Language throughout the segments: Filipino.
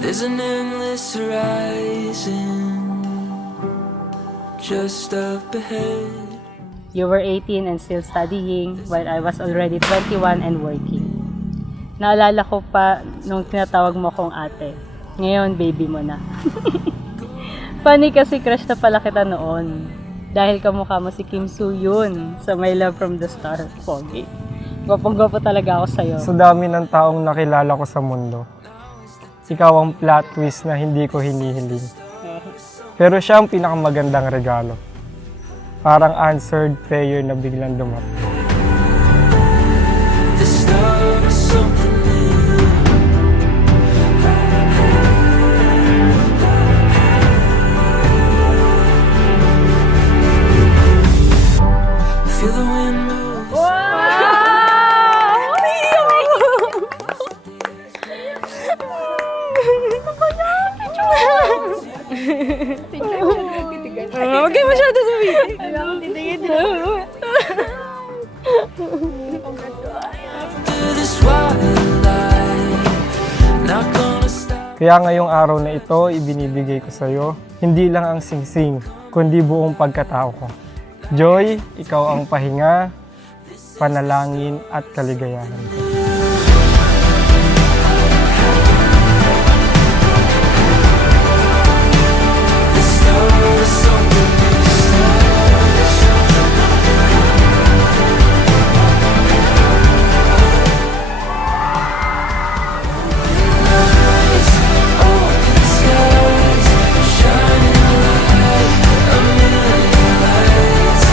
There's an endless horizon just up ahead. You were 18 and still studying while I was already 21 and working. Naalala ko pa nung tinatawag mo kong ate. Ngayon, baby mo na. Funny kasi crush na pala kita noon. Dahil kamukha mo si Kim Soo Hyun sa My Love from the Star. Pogi. Gwapong-gwapo talaga ako sa'yo. Sa dami ng taong nakilala ko sa mundo, ikaw ang plot twist na hindi ko hinihiling. Pero siya ang pinakamagandang regalo. Parang answered prayer na biglang dumating. The start of something new. Feel the wind move. Huwag kayo masyado tumitig. Through this wildlife, not gonna stop. Kaya ngayong araw na ito, ibinibigay ko sa'yo, hindi lang ang singsing, kundi buong pagkatao ko. Joy, ikaw ang pahinga, panalangin at kaligayahan ko. The start of something new. Lights, open skies, shining like a million lights.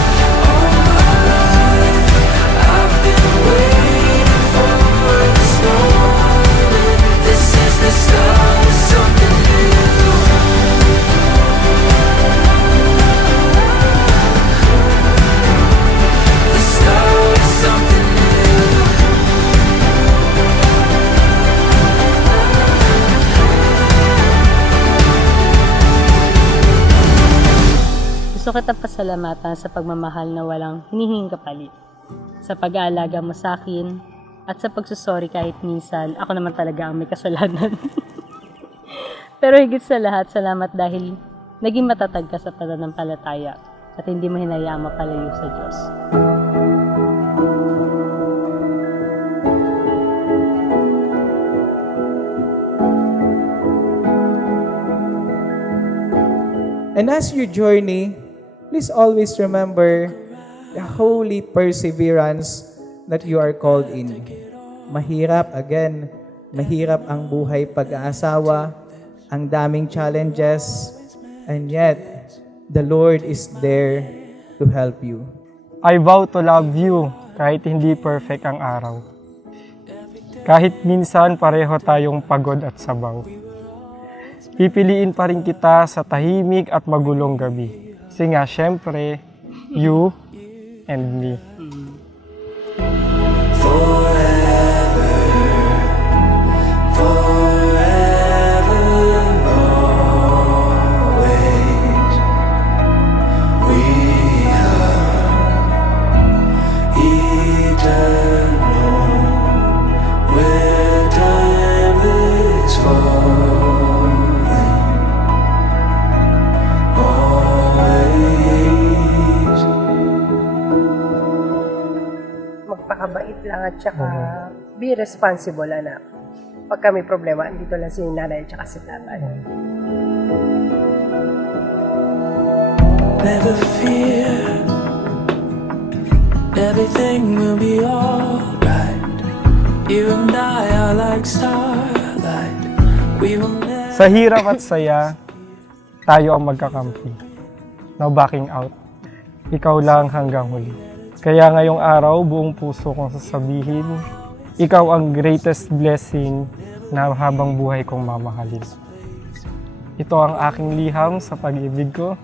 All my life, I've been waiting for this moment. This is the start of something new. The start of something new. Gusto kitang pasalamatan sa pagmamahal na walang hinihinging kapalit. Sa pag-aalaga mo sa akin at sa pagsusori kahit minsan ako naman talaga ang may kasalanan. Pero higit sa lahat, salamat dahil naging matatag ka sa pananampalataya at hindi mo hinayaang mapalayo sa Diyos. And as you journey, please always remember the holy perseverance that you are called in. Mahirap, again, mahirap ang buhay pag-aasawa, ang daming challenges, and yet, the Lord is there to help you. I vow to love you kahit hindi perfect ang araw. Kahit minsan pareho tayong pagod at sabaw. Pipiliin pa rin kita sa tahimik at magulong gabi. Kasi nga, syempre, you and me. Magpakabait lang at saka be responsible, anak. Pagka may problema, andito lang si nanay at saka si tatay. Never fear, everything will be alright. You and I are like starlight. We will never. Sa hirap at saya, tayo ang magkakampi. No backing out. Ikaw lang hanggang huli. Kaya ngayong araw, buong puso kong sasabihin, ikaw ang greatest blessing na habang buhay kong mamahalin. Ito ang aking liham sa pag-ibig ko,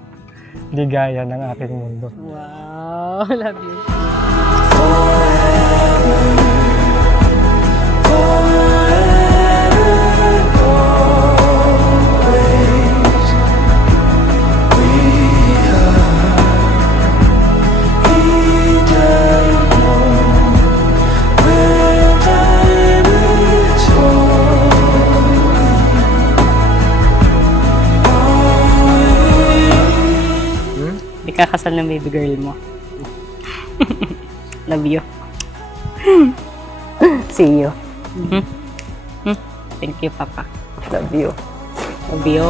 ligaya ng aking mundo. Wow, love you. kasal ng baby girl mo. Love you. See you. Thank you, Papa. Love you. Love you.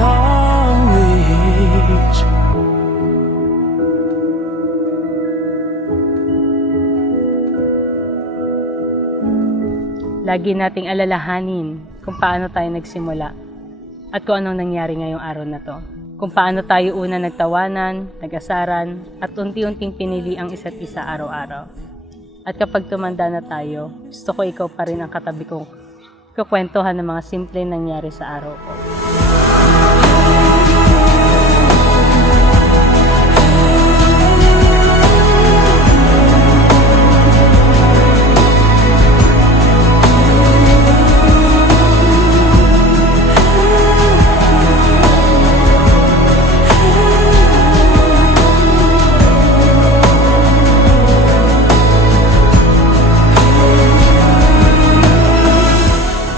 Always. Lagi nating alalahanin kung paano tayo nagsimula at kung anong nangyari ngayong araw na to. Kung paano tayo una nagtawanan, nag-asaran, at unti-unting pinili ang isa't isa araw-araw. At kapag tumanda na tayo, gusto ko ikaw pa rin ang katabi kong kukwentuhan ng mga simple nangyari sa araw ko.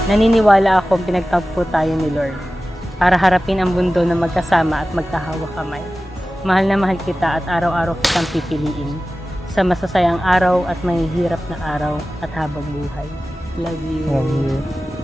Naniniwala akong pinagtagpo tayo ni Lord para harapin ang mundo na magkasama at magkahawak kamay. Mahal na mahal kita at araw-araw kitang pipiliin sa masasayang araw at mahihirap na araw at habang buhay. Love you. Love you.